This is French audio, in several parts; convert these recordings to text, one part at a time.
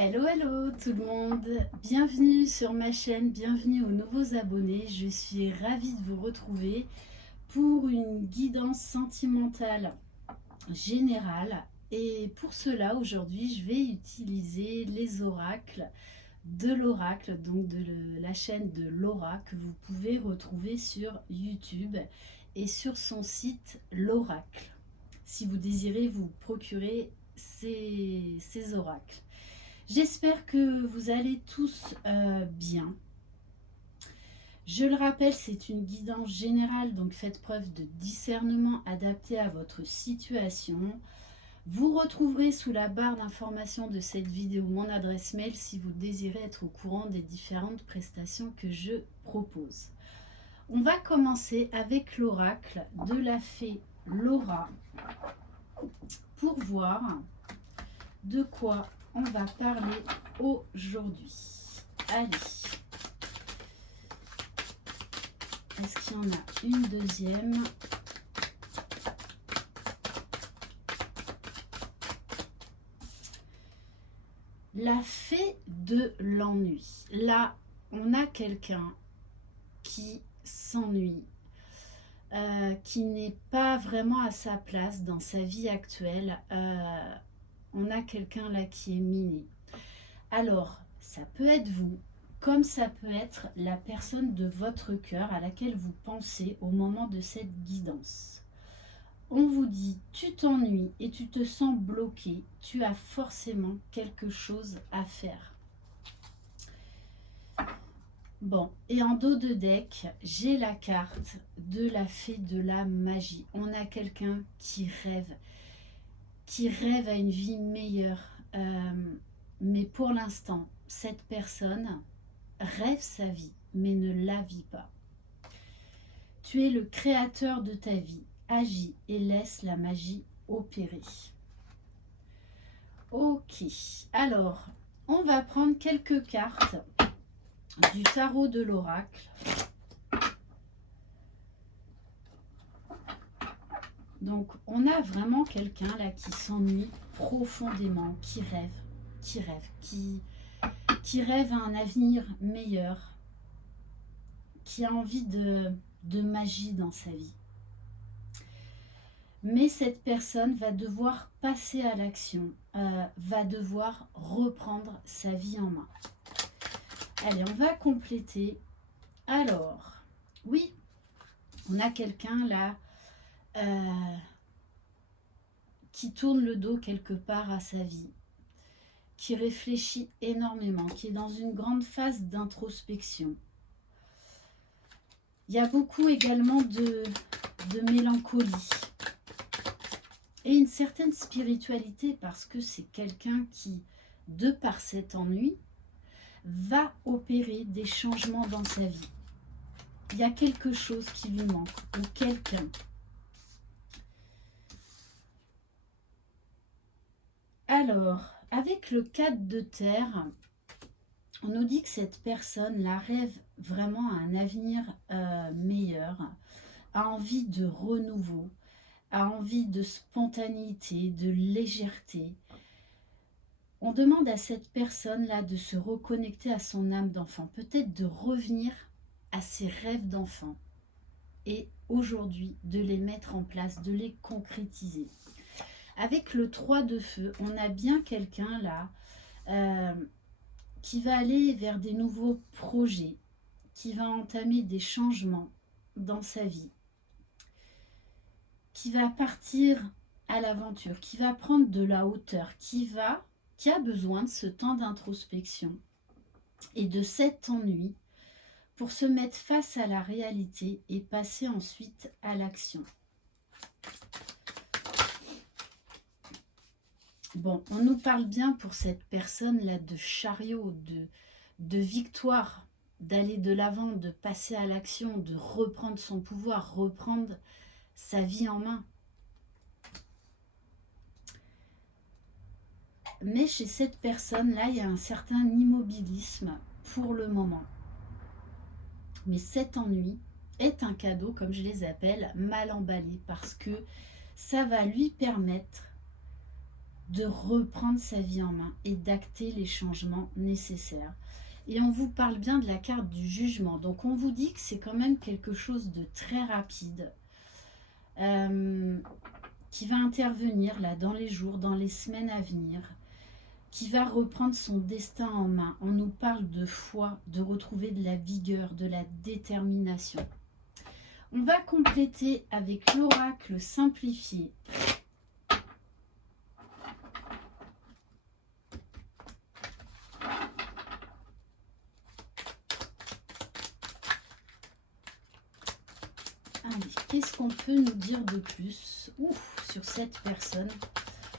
Hello, hello tout le monde, bienvenue sur ma chaîne, bienvenue aux nouveaux abonnés. Je suis ravie de vous retrouver pour une guidance sentimentale générale. Et pour cela, aujourd'hui, je vais utiliser les oracles de l'oracle, donc de la chaîne de Laura que vous pouvez retrouver sur YouTube et sur son site l'oracle, si vous désirez vous procurer ces oracles. J'espère que vous allez tous bien. Je le rappelle, c'est une guidance générale, donc faites preuve de discernement adapté à votre situation. Vous retrouverez sous la barre d'information de cette vidéo mon adresse mail si vous désirez être au courant des différentes prestations que je propose. On va commencer avec l'oracle de la fée Laura pour voir de quoi on va parler aujourd'hui. Allez. Est-ce qu'il y en a une deuxième? La fée de l'ennui. Là, on a quelqu'un qui s'ennuie, qui n'est pas vraiment à sa place dans sa vie actuelle. On a quelqu'un là qui est miné. Alors, ça peut être vous, comme ça peut être la personne de votre cœur à laquelle vous pensez au moment de cette guidance. On vous dit, tu t'ennuies et tu te sens bloqué, tu as forcément quelque chose à faire. Bon, et en dos de deck, j'ai la carte de la fée de la magie. On a quelqu'un qui rêve à une vie meilleure. Mais pour l'instant, cette personne rêve sa vie, mais ne la vit pas. Tu es le créateur de ta vie. Agis et laisse la magie opérer. Ok, alors, on va prendre quelques cartes du tarot de l'oracle. Donc, on a vraiment quelqu'un là qui s'ennuie profondément, qui rêve à un avenir meilleur, qui a envie de magie dans sa vie. Mais cette personne va devoir passer à l'action, va devoir reprendre sa vie en main. Allez, on va compléter. Alors, oui, on a quelqu'un là qui tourne le dos quelque part à sa vie, qui réfléchit énormément, qui est dans une grande phase d'introspection. Il y a beaucoup également de mélancolie et une certaine spiritualité parce que c'est quelqu'un qui, de par cet ennui, va opérer des changements dans sa vie. Il y a quelque chose qui lui manque ou quelqu'un. Alors, avec le 4 de terre, on nous dit que cette personne-là rêve vraiment à un avenir meilleur, a envie de renouveau, a envie de spontanéité, de légèreté. On demande à cette personne-là de se reconnecter à son âme d'enfant, peut-être de revenir à ses rêves d'enfant et aujourd'hui de les mettre en place, de les concrétiser. Avec le 3 de feu, on a bien quelqu'un là qui va aller vers des nouveaux projets, qui va entamer des changements dans sa vie, qui va partir à l'aventure, qui va prendre de la hauteur, qui a besoin de ce temps d'introspection et de cet ennui pour se mettre face à la réalité et passer ensuite à l'action. Bon, on nous parle bien pour cette personne-là de chariot, de victoire, d'aller de l'avant, de passer à l'action, de reprendre son pouvoir, reprendre sa vie en main. Mais chez cette personne-là, il y a un certain immobilisme pour le moment. Mais cet ennui est un cadeau, comme je les appelle, mal emballé, parce que ça va lui permettre de reprendre sa vie en main et d'acter les changements nécessaires. Et on vous parle bien de la carte du jugement. Donc on vous dit que c'est quand même quelque chose de très rapide qui va intervenir là dans les jours, dans les semaines à venir, qui va reprendre son destin en main. On nous parle de foi, de retrouver de la vigueur, de la détermination. On va compléter avec l'oracle simplifié. Allez, qu'est-ce qu'on peut nous dire de plus sur cette personne?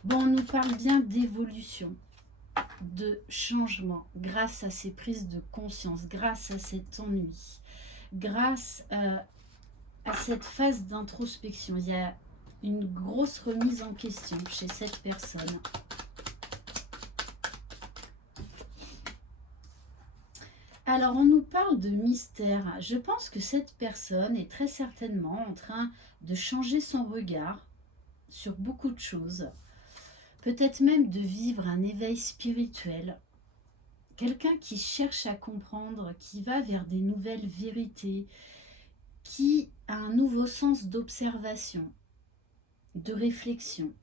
Bon, on nous parle bien d'évolution, de changement, grâce à ces prises de conscience, grâce à cet ennui, grâce à cette phase d'introspection. Il y a une grosse remise en question chez cette personne. Alors, on nous parle de mystère. Je pense que cette personne est très certainement en train de changer son regard sur beaucoup de choses. Peut-être même de vivre un éveil spirituel. Quelqu'un qui cherche à comprendre, qui va vers des nouvelles vérités, qui a un nouveau sens d'observation, de réflexion.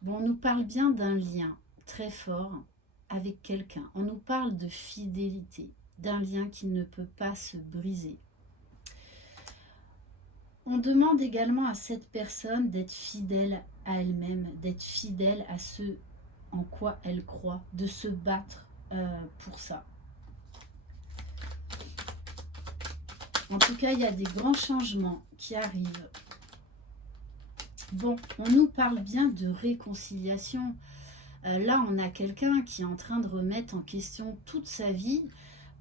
Bon, on nous parle bien d'un lien très fort avec quelqu'un. On nous parle de fidélité, d'un lien qui ne peut pas se briser. On demande également à cette personne d'être fidèle à elle-même, d'être fidèle à ce en quoi elle croit, de se battre pour ça. En tout cas, il y a des grands changements qui arrivent. Bon, on nous parle bien de réconciliation. Là, on a quelqu'un qui est en train de remettre en question toute sa vie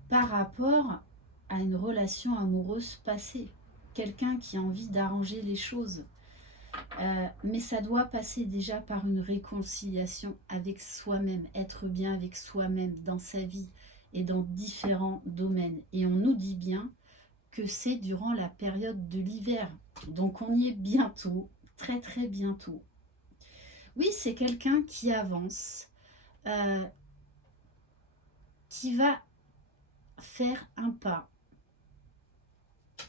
par rapport à une relation amoureuse passée. Quelqu'un qui a envie d'arranger les choses. Mais ça doit passer déjà par une réconciliation avec soi-même, être bien avec soi-même dans sa vie et dans différents domaines. Et on nous dit bien que c'est durant la période de l'hiver. Donc on y est bientôt, très très bientôt. Oui, c'est quelqu'un qui avance, qui va faire un pas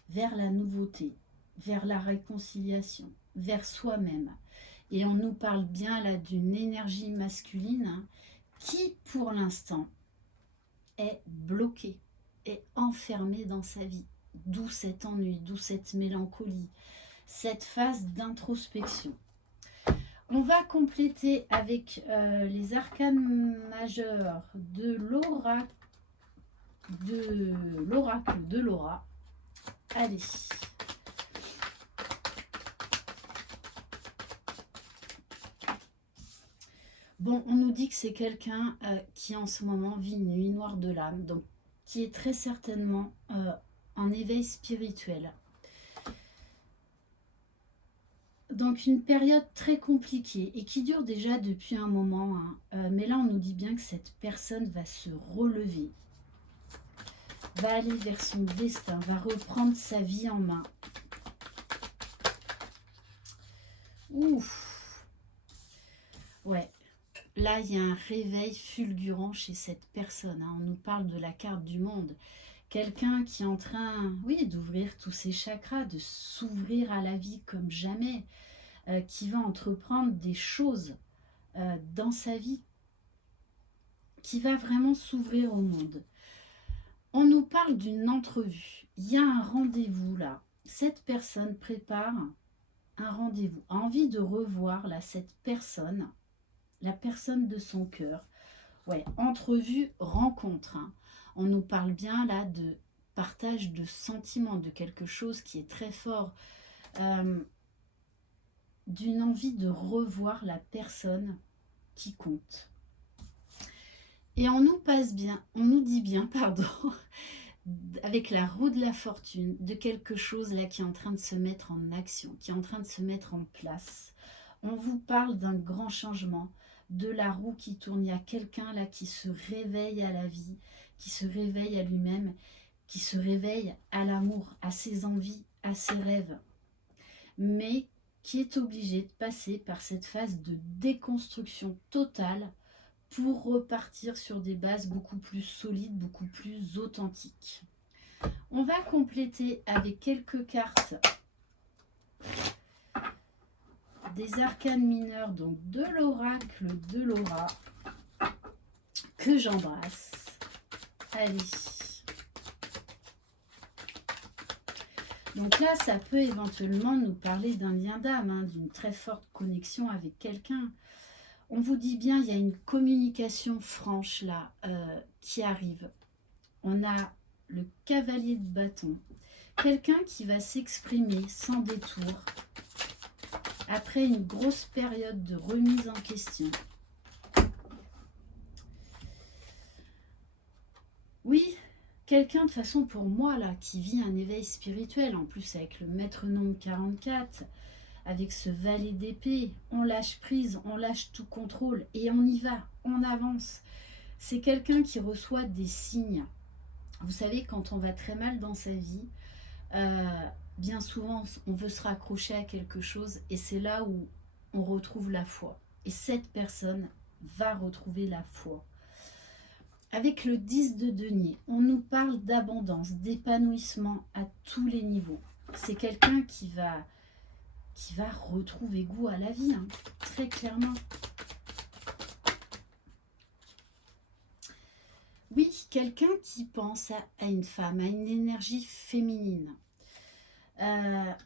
vers la nouveauté, vers la réconciliation, vers soi-même. Et on nous parle bien là d'une énergie masculine qui, pour l'instant, est bloquée, est enfermée dans sa vie. D'où cet ennui, d'où cette mélancolie, cette phase d'introspection. On va compléter avec les arcanes majeurs de l'oracle de Laura. Allez. Bon, on nous dit que c'est quelqu'un qui en ce moment vit une nuit noire de l'âme, donc qui est très certainement en éveil spirituel. Donc une période très compliquée et qui dure déjà depuis un moment. Mais là, on nous dit bien que cette personne va se relever, va aller vers son destin, va reprendre sa vie en main. Ouf. Ouais. Là, il y a un réveil fulgurant chez cette personne. On nous parle de la carte du monde. Quelqu'un qui est en train, oui, d'ouvrir tous ses chakras, de s'ouvrir à la vie comme jamais, qui va entreprendre des choses dans sa vie, qui va vraiment s'ouvrir au monde. On nous parle d'une entrevue. Il y a un rendez-vous là. Cette personne prépare un rendez-vous, a envie de revoir là cette personne, la personne de son cœur. Ouais, entrevue, rencontre. On nous parle bien là de partage de sentiments, de quelque chose qui est très fort, d'une envie de revoir la personne qui compte. Et on nous dit bien, pardon, avec la roue de la fortune, de quelque chose là qui est en train de se mettre en action, qui est en train de se mettre en place. On vous parle d'un grand changement, de la roue qui tourne. Il y a quelqu'un là qui se réveille à la vie, qui se réveille à lui-même, qui se réveille à l'amour, à ses envies, à ses rêves. Mais qui est obligé de passer par cette phase de déconstruction totale pour repartir sur des bases beaucoup plus solides, beaucoup plus authentiques. On va compléter avec quelques cartes des arcanes mineurs, donc de l'oracle de Laura, que j'embrasse. Allez. Donc là, ça peut éventuellement nous parler d'un lien d'âme, hein, d'une très forte connexion avec quelqu'un. On vous dit bien, il y a une communication franche là qui arrive. On a le cavalier de bâton. Quelqu'un qui va s'exprimer sans détour après une grosse période de remise en question. Oui, quelqu'un de façon pour moi là qui vit un éveil spirituel, en plus avec le maître nombre 44, avec ce valet d'épée, on lâche prise, on lâche tout contrôle et on y va, on avance. C'est quelqu'un qui reçoit des signes. Vous savez, quand on va très mal dans sa vie, bien souvent on veut se raccrocher à quelque chose et c'est là où on retrouve la foi. Et cette personne va retrouver la foi. Avec le 10 de denier, on nous parle d'abondance, d'épanouissement à tous les niveaux. C'est quelqu'un qui va retrouver goût à la vie, hein, très clairement. Oui, quelqu'un qui pense à une femme, à une énergie féminine. La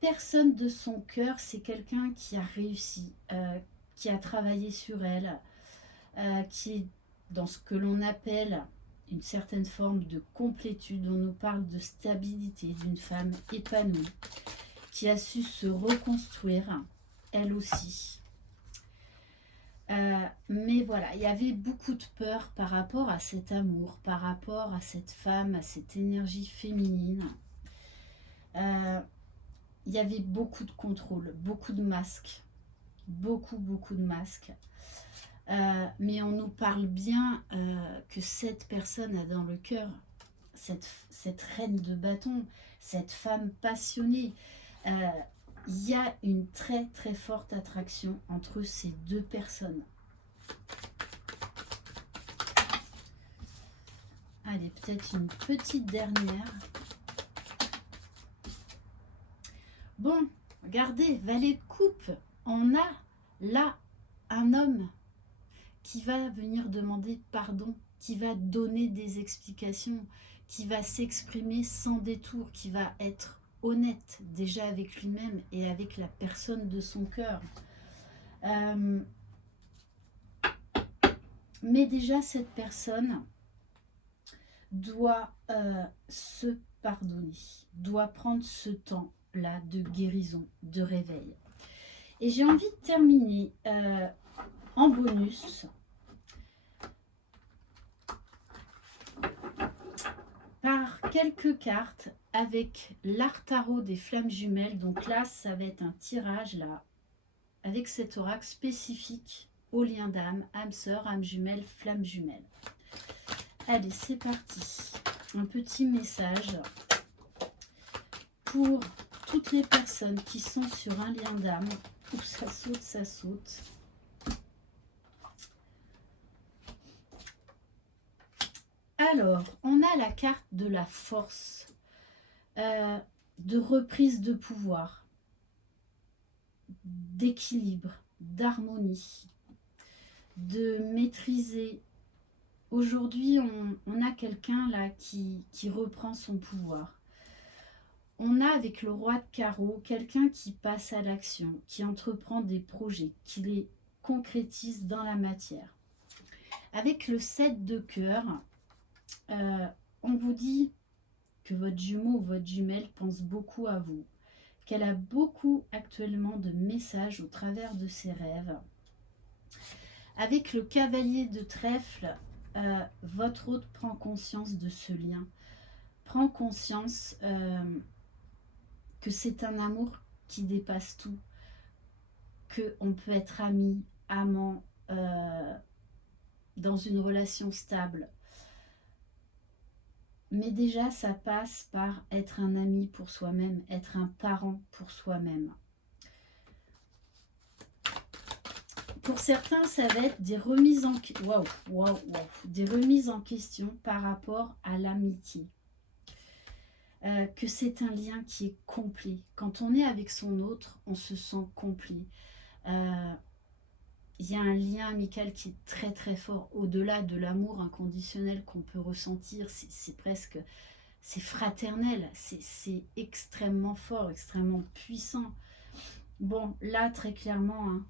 personne de son cœur, c'est quelqu'un qui a réussi, qui a travaillé sur elle, qui est dans ce que l'on appelle une certaine forme de complétude. On nous parle de stabilité, d'une femme épanouie, qui a su se reconstruire, elle aussi. Mais voilà, il y avait beaucoup de peur par rapport à cet amour, par rapport à cette femme, à cette énergie féminine. Il y avait beaucoup de contrôle, beaucoup de masques, beaucoup de masques. Mais on nous parle bien que cette personne a dans le cœur cette reine de bâton, cette femme passionnée. Il y a une très forte attraction entre ces deux personnes. Allez, peut-être une petite dernière. Bon, regardez, valet de coupe. On a là un homme qui va venir demander pardon, qui va donner des explications, qui va s'exprimer sans détour, qui va être honnête déjà avec lui-même et avec la personne de son cœur. Mais déjà, cette personne doit se pardonner, doit prendre ce temps-là de guérison, de réveil. Et j'ai envie de terminer en bonus par quelques cartes avec l'art tarot des flammes jumelles. Donc là, ça va être un tirage là avec cet oracle spécifique au lien d'âme, âme sœur, âme jumelle, flamme jumelle. Allez, c'est parti. Un petit message pour toutes les personnes qui sont sur un lien d'âme où ça saute, ça saute. Alors, on a la carte de la force, de reprise de pouvoir, d'équilibre, d'harmonie, de maîtriser. Aujourd'hui, on a quelqu'un là qui reprend son pouvoir. On a avec le roi de carreau quelqu'un qui passe à l'action, qui entreprend des projets, qui les concrétise dans la matière. Avec le 7 de cœur, on vous dit que votre jumeau ou votre jumelle pense beaucoup à vous, qu'elle a beaucoup actuellement de messages au travers de ses rêves. Avec le cavalier de trèfle, votre hôte prend conscience de ce lien, prend conscience que c'est un amour qui dépasse tout, qu'on peut être ami, amant, dans une relation stable. Mais déjà, ça passe par être un ami pour soi-même, être un parent pour soi-même. Pour certains, ça va être des remises en, des remises en question par rapport à l'amitié. Que c'est un lien qui est complet. Quand on est avec son autre, on se sent complet. Il y a un lien amical qui est très très fort, au-delà de l'amour inconditionnel qu'on peut ressentir. C'est presque, c'est fraternel, c'est extrêmement fort, extrêmement puissant. Bon, là, très clairement, hein,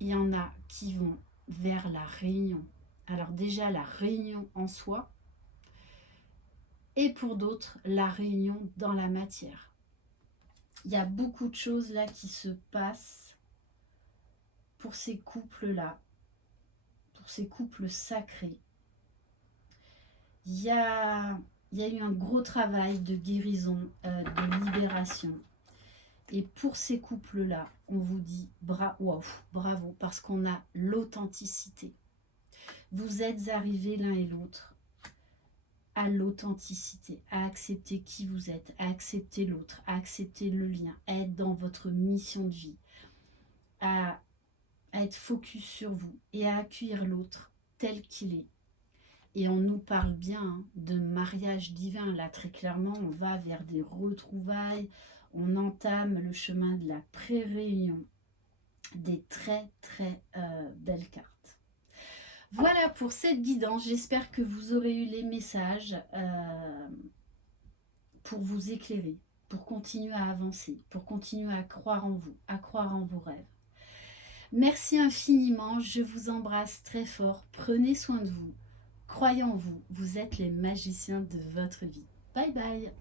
il y en a qui vont vers la réunion. Alors déjà, la réunion en soi, et pour d'autres, la réunion dans la matière. Il y a beaucoup de choses là qui se passent pour ces couples-là, pour ces couples sacrés. Il y a eu un gros travail de guérison, de libération. Et pour ces couples-là, on vous dit bravo, parce qu'on a l'authenticité. Vous êtes arrivés l'un et l'autre à l'authenticité, à accepter qui vous êtes, à accepter l'autre, à accepter le lien, à être dans votre mission de vie, à être focus sur vous et à accueillir l'autre tel qu'il est. Et on nous parle bien de mariage divin. Là, très clairement, on va vers des retrouvailles, on entame le chemin de la pré-réunion. Des très très belles cartes. Voilà pour cette guidance. J'espère que vous aurez eu les messages pour vous éclairer, pour continuer à avancer, pour continuer à croire en vous, à croire en vos rêves. Merci infiniment, je vous embrasse très fort. Prenez soin de vous, croyez en vous, vous êtes les magiciens de votre vie. Bye bye.